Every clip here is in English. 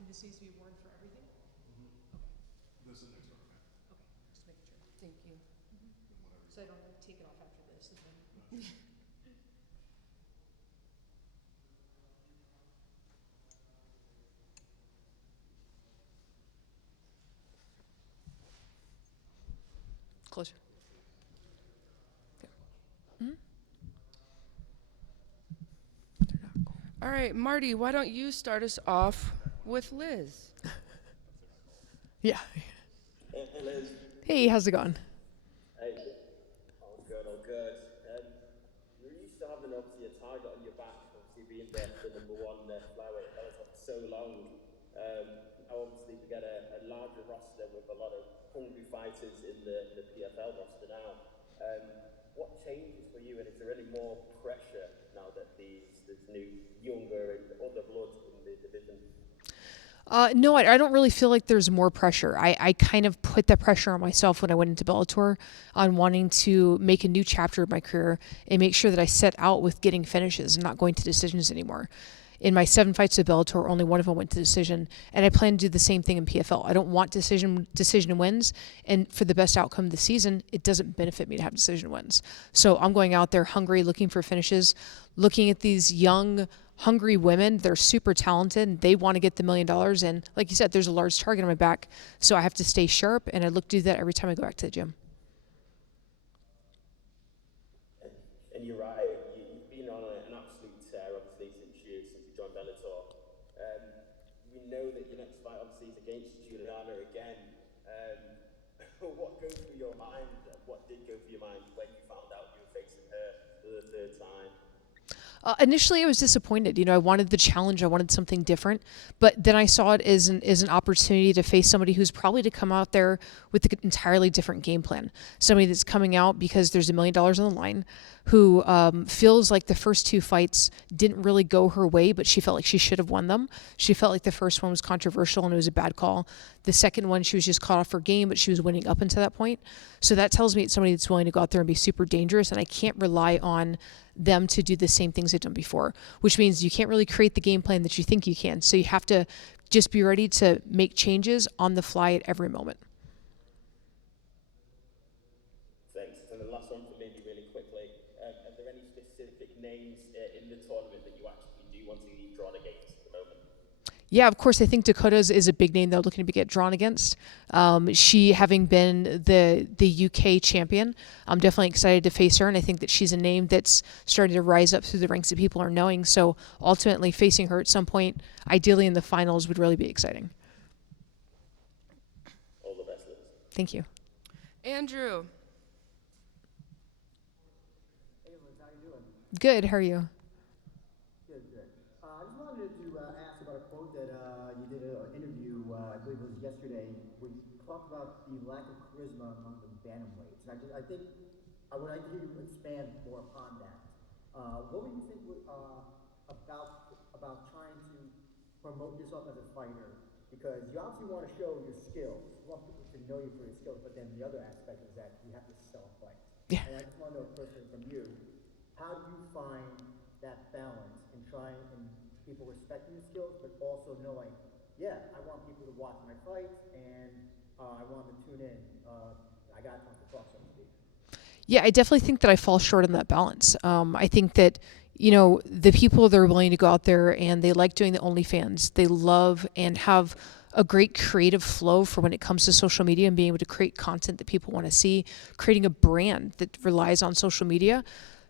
And this needs to be worn for everything? This is next door, okay? Okay, just making sure. Thank you. So I don't like take it off after this and then. Closer. Hmm? All right, Marty, why don't you start us off with Liz? Yeah. Hey, Liz. Hey, how's it going? Hey, all good, all good. You're used to having obviously a target on your back, obviously being the number one flyweight Bellator for so long. Now obviously we get a larger roster with a lot of hungry fighters in the PFL roster now. What changes for you, and is there any more pressure now that this new younger and other blood in the division? No, I don't really feel like there's more pressure. I kind of put that pressure on myself when I went into Bellator on wanting to make a new chapter of my career and make sure that I set out with getting finishes and not going to decisions anymore. In my 7 fights at Bellator, only one of them went to decision, and I plan to do the same thing in PFL. I don't want decision wins, and for the best outcome of the season, it doesn't benefit me to have decision wins. So I'm going out there hungry, looking for finishes, looking at these young, hungry women. They're super talented, and they want to get the $1 million. And like you said, there's a large target on my back, so I have to stay sharp, and I look to do that every time I go back to the gym. And you're right. You've been on an absolute tear, obviously, since you joined Bellator. We know that your next fight, obviously, is against Juliana again. What goes through your mind? What did go through your mind when you found out you were facing her for the third time? Initially, I was disappointed. I wanted the challenge. I wanted something different. But then I saw it as an opportunity to face somebody who's probably to come out there with an entirely different game plan. Somebody that's coming out because there's $1 million on the line, who feels like the first 2 fights didn't really go her way, but she felt like she should have won them. She felt like the first one was controversial and it was a bad call. The second one, she was just caught off her game, but she was winning up until that point. So that tells me it's somebody that's willing to go out there and be super dangerous, and I can't rely on them to do the same things they've done before, which means you can't really create the game plan that you think you can. So you have to just be ready to make changes on the fly at every moment. Thanks. And the last one for maybe really quickly. Are there any specific names in the tournament that you actually do want to be drawn against at the moment? Yeah, of course. I think Dakota's is a big name they're looking to get drawn against. She having been the UK champion, I'm definitely excited to face her, and I think that she's a name that's starting to rise up through the ranks that people are knowing. So ultimately, facing her at some point, ideally in the finals, would really be exciting. All the best, Liz. Thank you. Andrew. Hey Liz, how you doing? Good. How are you? Good, good. I just wanted to ask about a quote that you did an interview, I believe it was yesterday, where you talked about the lack of charisma among the bantamweights. And I think I would like to hear you expand more upon that. What would you think about trying to promote yourself as a fighter? Because you obviously want to show your skills. You want people to know you for your skills, but then the other aspect is that you have to sell a fight. Yeah. And I just want to know personally from you, how do you find that balance in trying and people respecting your skills, but also knowing, yeah, I want people to watch my fights and I want them to tune in. I got time to talk, so to speak. Yeah, I definitely think that I fall short on that balance. I think that, the people that are willing to go out there and they like doing the OnlyFans, they love and have a great creative flow for when it comes to social media and being able to create content that people want to see, creating a brand that relies on social media.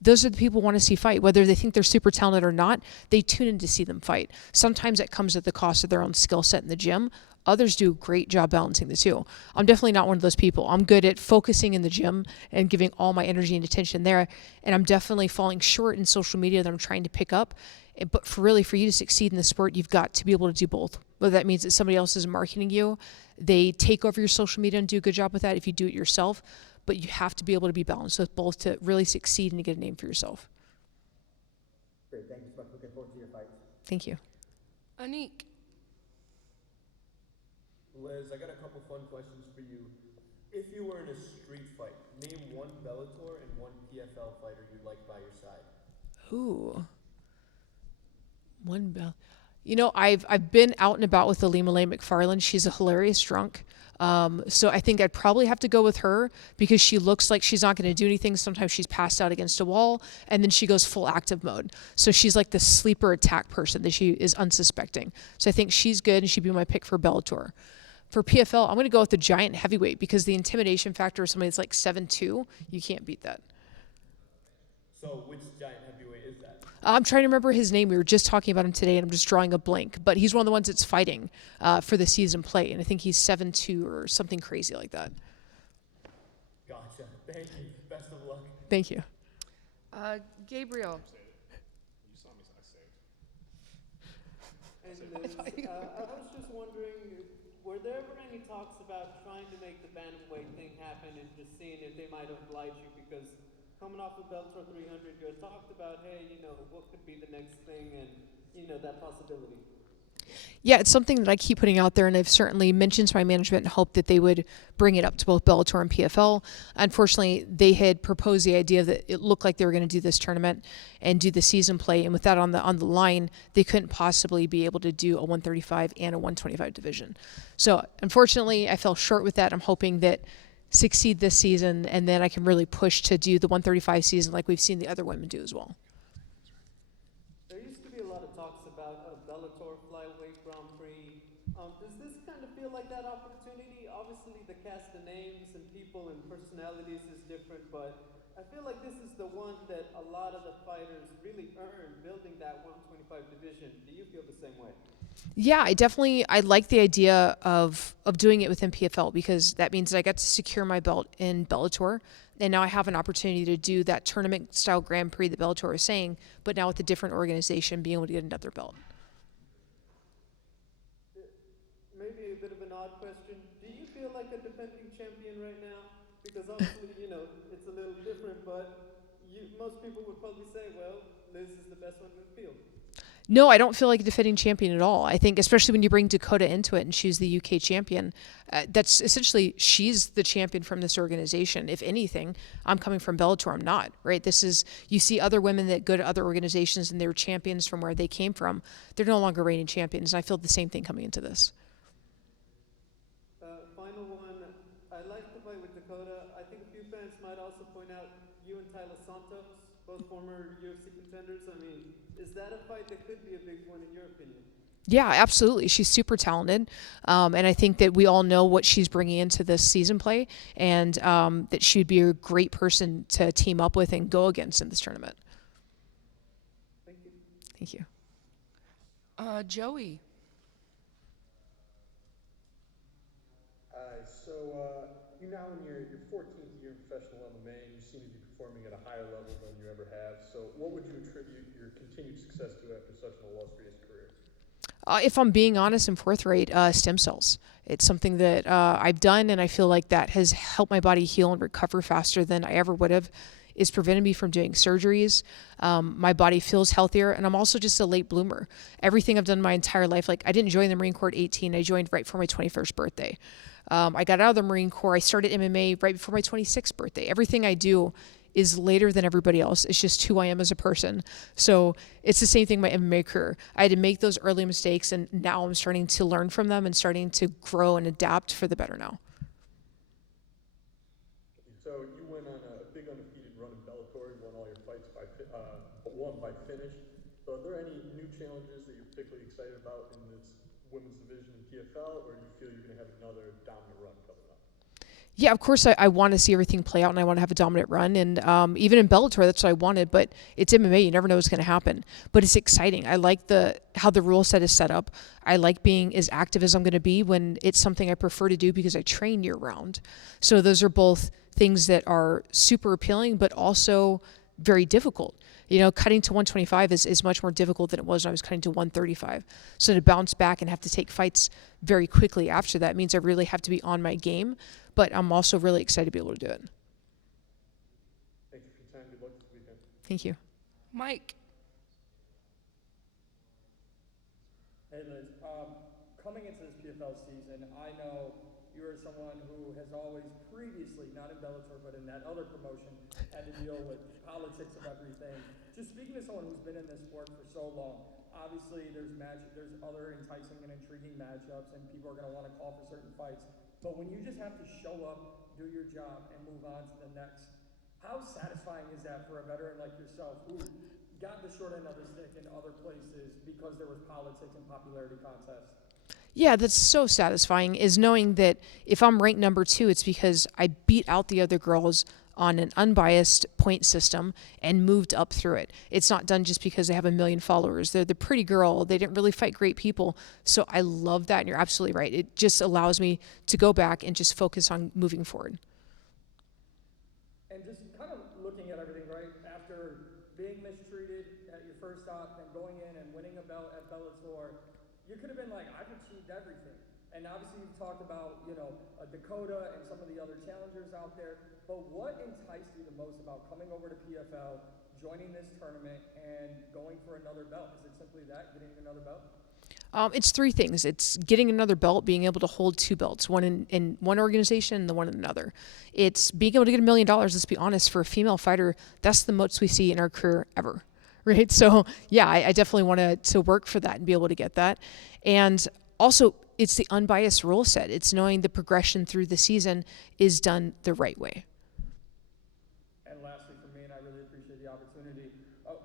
Those are the people who want to see fight. Whether they think they're super talented or not, they tune in to see them fight. Sometimes it comes at the cost of their own skill set in the gym. Others do a great job balancing the two. I'm definitely not one of those people. I'm good at focusing in the gym and giving all my energy and attention there. And I'm definitely falling short in social media that I'm trying to pick up. But for you to succeed in the sport, you've got to be able to do both. Whether that means that somebody else is marketing you, they take over your social media and do a good job with that if you do it yourself. But you have to be able to be balanced with both to really succeed and to get a name for yourself. Great, thank you so much. Looking forward to your fights. Thank you. Anik. Liz, I got a couple fun questions for you. If you were in a street fight, name one Bellator and one PFL fighter you'd like by your side. Ooh. One bell. You know, I've been out and about with Alima Lane McFarland. She's a hilarious drunk. So I think I'd probably have to go with her because she looks like she's not going to do anything. Sometimes she's passed out against a wall and then she goes full active mode. So she's like the sleeper attack person that she is unsuspecting. So I think she's good and she'd be my pick for Bellator. For PFL, I'm going to go with the giant heavyweight because the intimidation factor of somebody that's like 7'2", you can't beat that. So which giant heavyweight is that? I'm trying to remember his name. We were just talking about him today, and I'm just drawing a blank. But he's one of the ones that's fighting for the season plate, and I think he's 7'2" or something crazy like that. Gotcha. Thank you. Best of luck. Thank you. Gabriel. And Liz, I was just wondering, were there ever any talks about trying to make the bantamweight thing happen and just seeing if they might oblige you? Because coming off of Bellator 300, you had talked about, hey, what could be the next thing and, that possibility. Yeah, it's something that I keep putting out there, and I've certainly mentioned to my management and hoped that they would bring it up to both Bellator and PFL. Unfortunately, they had proposed the idea that it looked like they were going to do this tournament and do the season play, and with that on the line, they couldn't possibly be able to do a 135 and a 125 division. So, unfortunately, I fell short with that. I'm hoping that succeed this season, and then I can really push to do the 135 season like we've seen the other women do as well. There used to be a lot of talks about a Bellator flyweight Grand Prix. Does this kind of feel like that opportunity? Obviously, the cast of names and people and personalities is different, but I feel like this is the one that a lot of the fighters really earned building that 125 division. Do you feel the same way? Yeah, I like the idea of doing it within PFL because that means that I got to secure my belt in Bellator, and now I have an opportunity to do that tournament style Grand Prix that Bellator is saying, but now with a different organization being able to get another belt. Maybe a bit of an odd question. Do you feel like a defending champion right now? Because obviously, it's a little different, but most people would probably say, well, Liz is the best one in the field. No, I don't feel like a defending champion at all. I think, especially when you bring Dakota into it and she's the UK champion, that's essentially she's the champion from this organization. If anything, I'm coming from Bellator. I'm not, right? You see other women that go to other organizations and they're champions from where they came from. They're no longer reigning champions, and I feel the same thing coming into this. Final one. I like the fight with Dakota. I think a few fans might also point out you and Tyler Santos, both former UFC contenders. I mean, is that a fight that could be a big one in your opinion? Yeah, absolutely. She's super talented. And I think that we all know what she's bringing into this season play, and that she'd be a great person to team up with and go against in this tournament. Thank you. Thank you. Joey. So you now in your 14th year in professional MMA, and you seem to be performing at a higher level than you ever have. So what would you attribute your continued success to after such an illustrious career? If I'm being honest and forthright, stem cells. It's something that I've done, and I feel like that has helped my body heal and recover faster than I ever would have. It's prevented me from doing surgeries. My body feels healthier, and I'm also just a late bloomer. Everything I've done my entire life, like I didn't join the Marine Corps at 18. I joined right before my 21st birthday. I got out of the Marine Corps. I started MMA right before my 26th birthday. Everything I do is later than everybody else. It's just who I am as a person. So it's the same thing in my MMA career. I had to make those early mistakes, and now I'm starting to learn from them and starting to grow and adapt for the better now. So you went on a big undefeated run in Bellator. You won all your fights won by finish. So are there any new challenges that you're particularly excited about in this women's division in PFL, or do you feel you're going to have another dominant run coming up? Yeah, of course, I want to see everything play out, and I want to have a dominant run. And even in Bellator, that's what I wanted. But it's MMA; you never know what's going to happen. But it's exciting. I like how the rule set is set up. I like being as active as I'm going to be when it's something I prefer to do because I train year round. So those are both things that are super appealing, but also very difficult. Cutting to 125 is much more difficult than it was when I was cutting to 135. So to bounce back and have to take fights very quickly after that means I really have to be on my game. But I'm also really excited to be able to do it. Thank you for your time. Good luck this weekend. Thank you. Mike. Hey Liz, coming into this PFL season, I know you are someone who has always previously, not in Bellator, but in that other promotion, had to deal with politics of everything. Just speaking to someone who's been in this sport for so long, obviously there's other enticing and intriguing matchups, and people are going to want to call for certain fights. But when you just have to show up, do your job, and move on to the next, how satisfying is that for a veteran like yourself who got the short end of the stick in other places because there was politics and popularity contests? Yeah, that's so satisfying is knowing that if I'm ranked number 2, it's because I beat out the other girls on an unbiased point system and moved up through it. It's not done just because they have 1 million followers. They're the pretty girl. They didn't really fight great people. So I love that, and you're absolutely right. It just allows me to go back and just focus on moving forward. And just kind of looking at everything, right? After being mistreated at your first stop and going in and winning a belt at Bellator, you could have been like, I've achieved everything. And obviously you've talked about, a Dakota and some of the other challengers out there. But what enticed you the most about coming over to PFL, joining this tournament, and going for another belt? Is it simply that, getting another belt? It's 3 things. It's getting another belt, being able to hold 2 belts, one in one organization and the one in another. It's being able to get $1 million. Let's be honest, for a female fighter, that's the most we see in our career ever, right? So yeah, I definitely want to work for that and be able to get that. And also, it's the unbiased rule set. It's knowing the progression through the season is done the right way. And lastly, for me, and I really appreciate the opportunity, how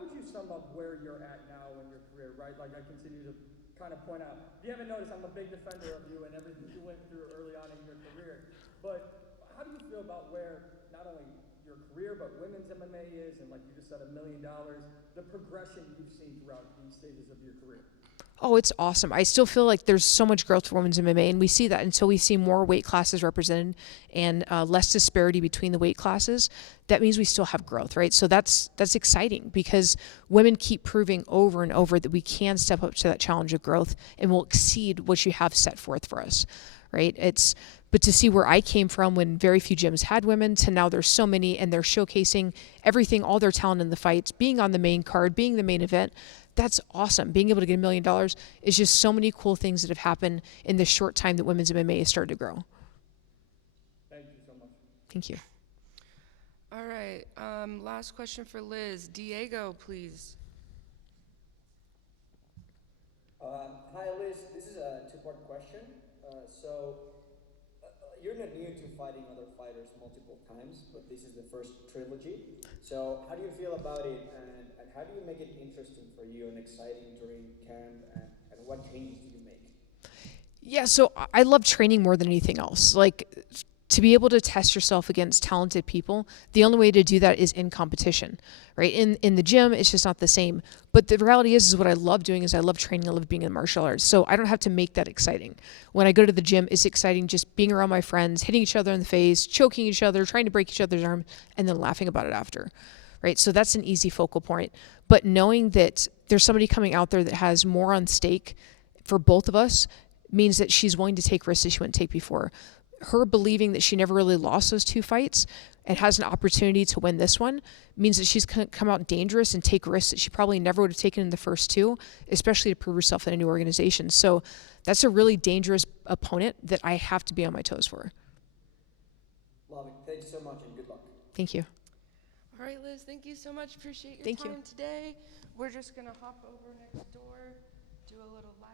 would you sum up where you're at now in your career, right? Like I continue to kind of point out, if you haven't noticed, I'm a big defender of you and everything you went through early on in your career. But how do you feel about where not only your career, but women's MMA is, and like you just said, $1 million, the progression you've seen throughout these stages of your career? Oh, it's awesome. I still feel like there's so much growth for women's MMA, and we see that until we see more weight classes represented and less disparity between the weight classes. That means we still have growth, right? So that's exciting because women keep proving over and over that we can step up to that challenge of growth and will exceed what you have set forth for us, right? But to see where I came from when very few gyms had women to now there's so many and they're showcasing everything, all their talent in the fights, being on the main card, being the main event, that's awesome. Being able to get $1 million is just so many cool things that have happened in the short time that women's MMA has started to grow. Thank you so much. Thank you. All right. Last question for Liz. Diego, please. Hi, Liz. This is a 2-part question. You're not new to fighting other fighters multiple times, but this is the first trilogy. So how do you feel about it, and how do you make it interesting for you and exciting during camp, and what changes do you make? Yeah, so I love training more than anything else. Like, to be able to test yourself against talented people, the only way to do that is in competition, right? In the gym, it's just not the same. But the reality is what I love doing is I love training, I love being in martial arts. So I don't have to make that exciting. When I go to the gym, it's exciting just being around my friends, hitting each other in the face, choking each other, trying to break each other's arm, and then laughing about it after, right? So that's an easy focal point. But knowing that there's somebody coming out there that has more on stake for both of us means that she's willing to take risks that she wouldn't take before. Her believing that she never really lost those 2 fights and has an opportunity to win this one means that she's going to come out dangerous and take risks that she probably never would have taken in the first 2, especially to prove herself in a new organization. So that's a really dangerous opponent that I have to be on my toes for. Love it. Thank you so much, and good luck. Thank you. All right, Liz, thank you so much. Appreciate your Thank you. time today. We're just going to hop over next door, do a little live.